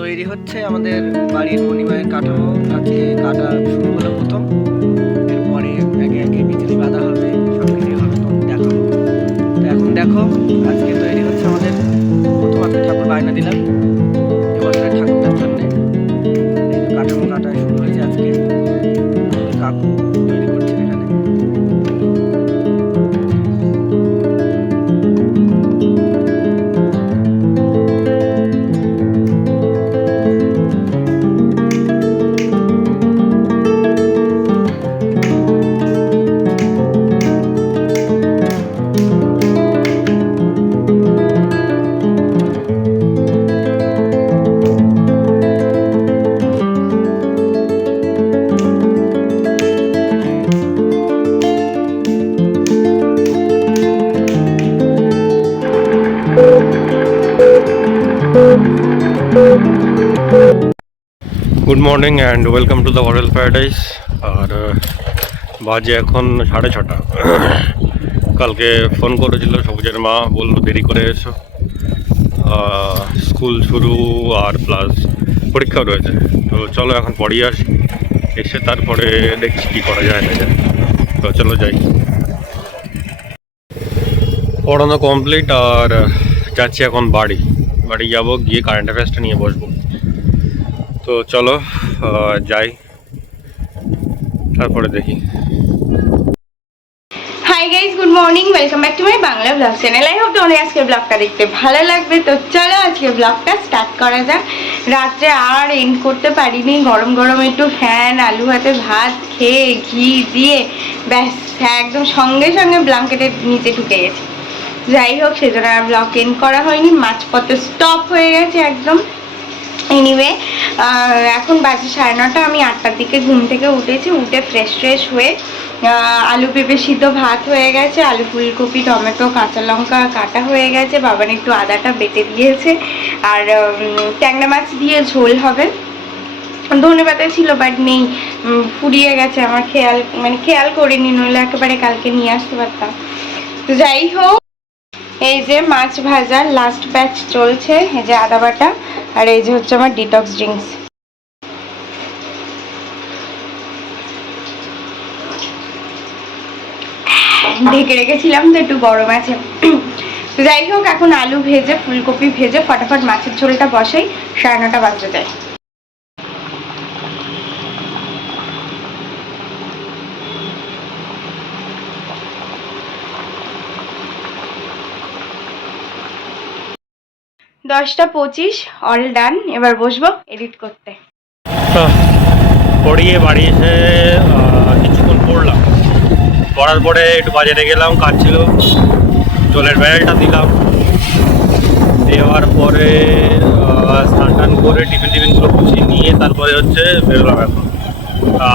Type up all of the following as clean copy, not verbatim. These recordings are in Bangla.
তৈরি হচ্ছে আমাদের বাড়ির মণিমায়ের কাঠামো। আজকে কাটা শুরু হলো প্রথম, এরপরে একে একে বিচুলি বাঁধা হবে, সব কিছু হবে, তো দেখাবো। তো এখন দেখো আজকে তৈরি হচ্ছে আমাদের প্রথম একটা ঠাকুর বায়না দিলাম এবছরের ঠাকুরটার জন্য। এই যে কাঠামো কাটা শুরু হয়েছে আজকে, আমাদের কাকু তৈরি করছেন এখানে। Good morning and welcome to the hotel Paradise. আর বাজে এখন 6:30। কালকে ফোন করেছিল সবুজের মা, বললো দেরি করে এসো, স্কুল শুরু আর প্লাস পরীক্ষাও রয়েছে। তো চলো এখন পড়িয়ে আসি, এসে তারপরে দেখছি কী করা যায় না যায়। তো চলো যাই। পড়ানো কমপ্লিট আর যাচ্ছি এখন বাড়ি যাবো, গিয়ে কারেন্ট অ্যাফেয়ার্সটা নিয়ে বসবো। তো চলো যাই, তারপরে দেখি। Hi guys, good morning, welcome back to my Bangla blog channel. I hope তোমাদের আজকের ব্লগটা দেখতে ভালো লাগবে। তো চলো আজকের ব্লগটা স্টার্ট করা যাক। রাত্রে আর এন্ড করতে পারিনি, গরম গরম একটু ফ্যান আলু ভাতে ভাত খেয়ে ঘি দিয়ে ব্যাস একদম সঙ্গে সঙ্গে ব্ল্যাঙ্কেটের নিচে ঢুকে গেছি। যাই হোক, সেজন্য আর ব্লগ এন্ড করা হয়নি, মাঝপথে স্টপ হয়ে গেছে একদম। এনিওয়ে, এখন বাজে 9:30। আমি 8টার দিকে ঘুম থেকে উঠেছি, উঠে ফ্রেশ হয়ে আলু পেঁপে সিদ্ধ ভাত হয়ে গেছে, আলু ফুলকপি টমেটো কাঁচা লঙ্কা কাটা হয়ে গেছে, বাবান একটু আদাটা বেটে দিয়েছে, আর ট্যাংরা মাছ দিয়ে ঝোল হবে। ধনেপাতা ছিল বাট নেই, ফুরিয়ে গেছে, আমার খেয়াল করিনি, নইলে একেবারে কালকে নিয়ে আসতে পারতাম। তো যাই হোক, এই যে মাছ ভাজার লাস্ট ব্যাচ চলছে, এই যে আদা বাটা, আর এই যে হচ্ছে আমার ডিটক্স ড্রিঙ্কস। ঢেকে রেখেছিলাম তো একটু গরম আছে। তো যাই হোক, এখন আলু ভেজে ফুলকপি ভেজে ফটাফট মাছের ঝোলটা বসাই, 9:30 বাজতে যায়। দশটা 25, অল ডান। এবার বসবো এডিট করতে। পড়িয়ে বাড়ি এসে কিছুক্ষণ পড়লাম, পড়ার পরে একটু বাজারে গেলাম, কাজ ছিল, জলের ব্যারেলটা দিলাম, দেওয়ার পরে স্নান টান করে টিফিনগুলো গুছিয়ে নিয়ে তারপরে হচ্ছে বেরোলাম এখন।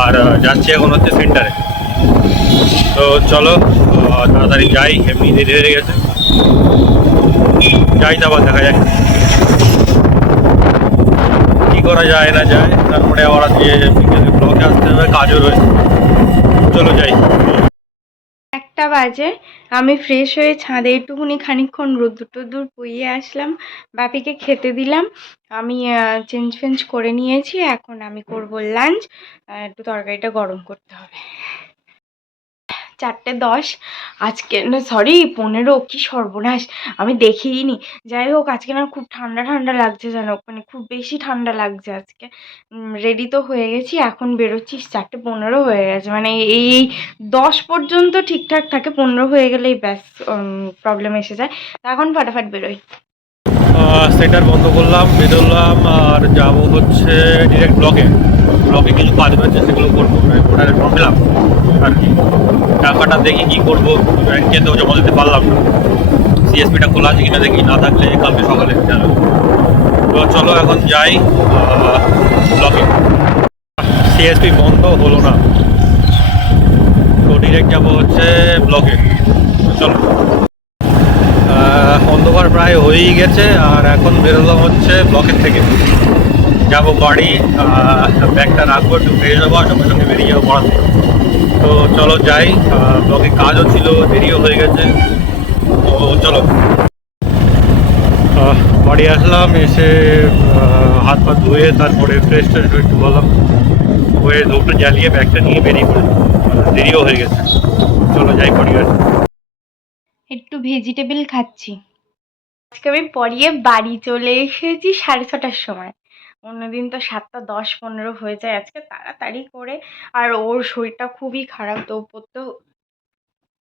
আর যাচ্ছি এখন হচ্ছে সেন্টারে। তো চলো তাড়াতাড়ি যাই, এমনি দেরি হয়ে গেছে, যাই, তারপর দেখা যায় কী করা যায় না যায়। তারপরে আবার আজকে ব্লকে আসতে হবে, কাজও রয়েছে। চলো যাই। 1টা বাজে, আমি ফ্রেশ হয়ে ছাদে একটুখানি খানিকক্ষণ রোদ্দুর পুইয়ে আসলাম, বাপিকে খেতে দিলাম, আমি চেঞ্জ ফেঞ্জ করে নিয়েছি। এখন আমি করব লাঞ্চ, একটু তরকারিটা গরম করতে হবে। 4:10 আজকে, না সরি 15, কি সর্বনাশ, আমি দেখিনি। যাই হোক, আজকে না খুব ঠান্ডা ঠান্ডা লাগছে, জানো, খুব বেশি ঠান্ডা লাগছে আজকে। রেডি তো হয়ে গেছি, এখন বেরোচ্ছি। 4:15 হয়ে গেছে, এই 10 পর্যন্ত ঠিকঠাক থাকে, 15 হয়ে গেলেই ব্যাস প্রবলেম এসে যায়। এখন ফটাফট বেরোই। সেন্টার বন্ধ করলাম, বেরোলাম, আর যাবো হচ্ছে ডিরেক্ট ব্লকে কিছু কাজ রয়েছে, সেগুলো করবো। ওটার ফর্ম ফিল আপ আর কি, টাকাটা দেখি কী করবো, ব্যাংকে তো জমা দিতে পারলাম না। সিএসপিটা খোলা আছে কিনা দেখি, না থাকলে কালকে সকালে জানো। তো চলো এখন যাই ব্লকে। সিএসপি বন্ধ হলো না, তো ডিরেক্ট যাবো হচ্ছে ব্লকে। চলো, অন্ধকার প্রায় হয়েই গেছে, আর এখন বেরোলাম হচ্ছে ব্লকের থেকে, যাব বাড়ি, ব্যাগটা রাখবো, একটু ফ্রেশ যাবো, আর সঙ্গে সঙ্গে বেরিয়ে যাবো পড়াতে। তো চলো যাই, ব্লকে কাজও ছিল, দেরিও হয়ে গেছে। তো চলো, বাড়ি আসলাম, এসে হাত পা ধুয়ে তারপরে ফ্রেশ ট্রেশ একটু বললাম হয়ে ধূপটা জ্বালিয়ে ব্যাগটা নিয়ে বেরিয়ে পড়ে দেরিও হয়ে গেছে। চলো যাই পরিবার। একটু ভেজিটেবল খাচ্ছি। আজকে আমি পড়িয়ে বাড়ি চলে এসেছি 6:30টার সময়। অন্যদিন তো 7:10-15 হয়ে যায়, আজকে তাড়াতাড়ি করে। আর ওর শরীরটা খুবই খারাপ, তো পড়তেও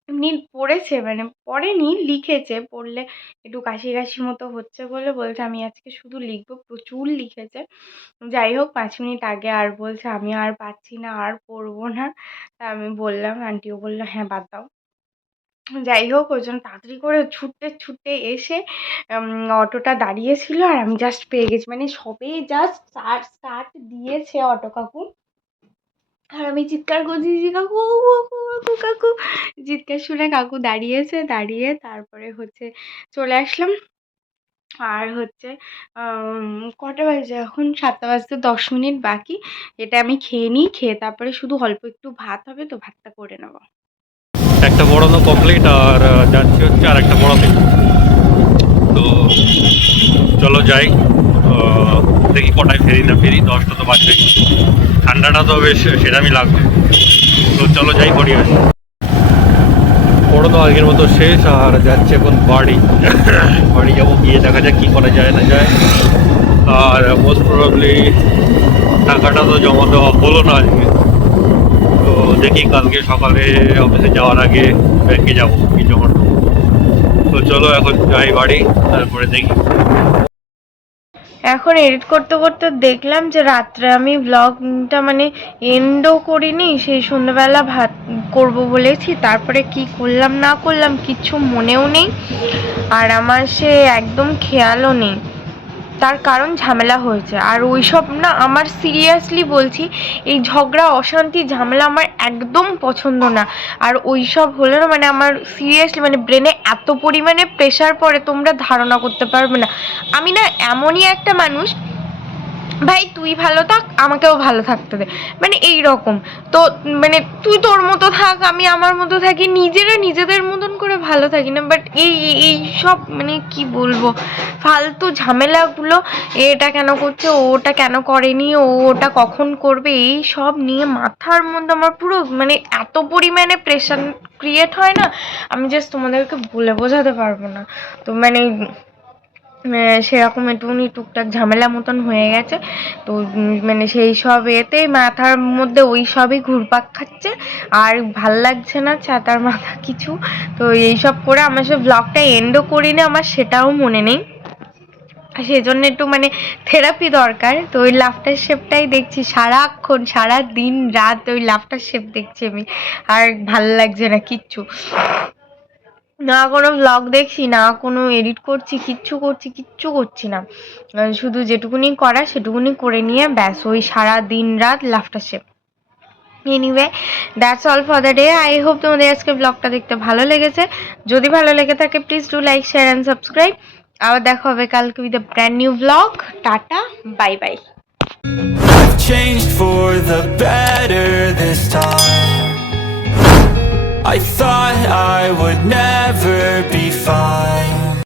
এমনি পড়েছে, মানে পড়েনি, লিখেছে। পড়লে একটু কাশি কাশি মতো হচ্ছে বলে বলছে আমি আজকে শুধু লিখবো, প্রচুর লিখেছে। যাই হোক 5 মিনিট আগে আর বলছে আমি আর পারছি না, আর পড়বো না। তা আমি বললাম, আন্টিও বললো হ্যাঁ বাদ দাও। যাই হোক ওই জন্য তাড়াতাড়ি করে ছুটতে ছুটে এসে অটোটা দাঁড়িয়েছিল আর আমি জাস্ট পেয়ে গেছি, মানে সবে জাস্ট স্টার্ট দিয়েছে অটো কাকু। আর আমি চিৎকার করছি যে কাকু কাকু কাকু কাকু, চিৎকার শুনে কাকু দাঁড়িয়েছে, দাঁড়িয়ে তারপরে হচ্ছে চলে আসলাম। আর হচ্ছে কটা বাজে এখন? 7:10 বাকি। এটা আমি খেয়ে নিই, খেয়ে তারপরে শুধু অল্প একটু ভাত হবে, তো ভাতটা করে নেবো। একটা পড়ানো কমপ্লিট আর যাচ্ছি হচ্ছে আর একটা পড়াতে। তো চলো যাই, দেখি কটায় ফেরি না ফেরি, 10টা তো বাজবে। ঠান্ডাটা তো বেশ সেরামই লাগবে। তো চলো যাই পড়ি আসি। পড়ানো আগের মতো শেষ আর যাচ্ছে এখন বাড়ি। বাড়ি যাবো, গিয়ে দেখা যাক কী করা যায় না যায়। আর মোস্ট প্রবাবলি টাকাটা তো জমা দেওয়া হলো না আজকে, তো দেখি কালকে সকালে অফিসে যাওয়ার আগে ব্যাংকে যাবো কি জমা দেবো। তো চলো এখন যাই বাড়ি, তারপরে দেখি। এখন এডিট করতে করতে দেখলাম যে রাত্রে আমি ব্লগটা মানে এন্ডও করিনি, সেই সন্ধ্যেবেলা ভাত করব বলেছি, তারপরে কি করলাম না করলাম কিচ্ছু মনেও নেই। আর আমার সে একদম খেয়ালও নেই, তার কারণ ঝামেলা হয়েছে। আর ওইসব না, আমার সিরিয়াসলি বলছি, এই ঝগড়া অশান্তি ঝামেলা আমার একদম পছন্দ না। আর ওইসব হলে না মানে আমার সিরিয়াসলি মানে ব্রেনে এত পরিমাণে প্রেশার পড়ে তোমরা ধারণা করতে পারবে না। আমি না এমনই একটা মানুষ, ভাই তুই ভালো থাক আমাকেও ভালো থাকতে দে, মানে এই রকম। তো মানে তুই তোর মতো থাক আমি আমার মতো থাকি, নিজেরা নিজেদের মতন করে ভালো থাকি না। বাট এই সব মানে কি বলবো, ফালতু ঝামেলাগুলো, এটা কেন করছে, ওটা কেন করেনি, ওটা কখন করবে, এই সব নিয়ে মাথার মধ্যে আমার পুরো মানে এত পরিমাণে প্রেশার ক্রিয়েট হয় না, আমি জাস্ট তোমাদেরকে বলে বোঝাতে পারবো না। তো মানে সেরকম একটুখানি টুকটাক ঝামেলা মতন হয়ে গেছে। তো মানে সেই সব এতে মাথার মধ্যে ওই সবই ঘুরপাক খাচ্ছে, আর ভাল লাগছে না ছাতার মাথা কিছু। তো এইসব করে আমার সে ব্লগটা এন্ডও করিনি, আমার সেটাও মনে নেই। সেজন্য একটু মানে থেরাপি দরকার। তো ওই লাফটার শেপটাই দেখছি সারাক্ষণ, সারা দিন রাত ওই লাফটার শেপ দেখছি আমি, আর ভাল লাগছে না কিচ্ছু। না কোনো ব্লগ দেখছি, না কোনো এডিট করছি, কিচ্ছু করছি না। শুধু যেটুকুনি করা সেটুকুনি করে নিয়ে ব্যাস ওই সারা দিন রাত laughter shape. Anyway that's all for the day. I hope তোমাদের আজকে ব্লগটা দেখতে ভালো লেগেছে। যদি ভালো লেগে থাকে please do like, share and subscribe. আবার দেখা হবে কালকে with a brand new blog. Tata, bye bye. I've changed for the better this time. I thought I would never be fine.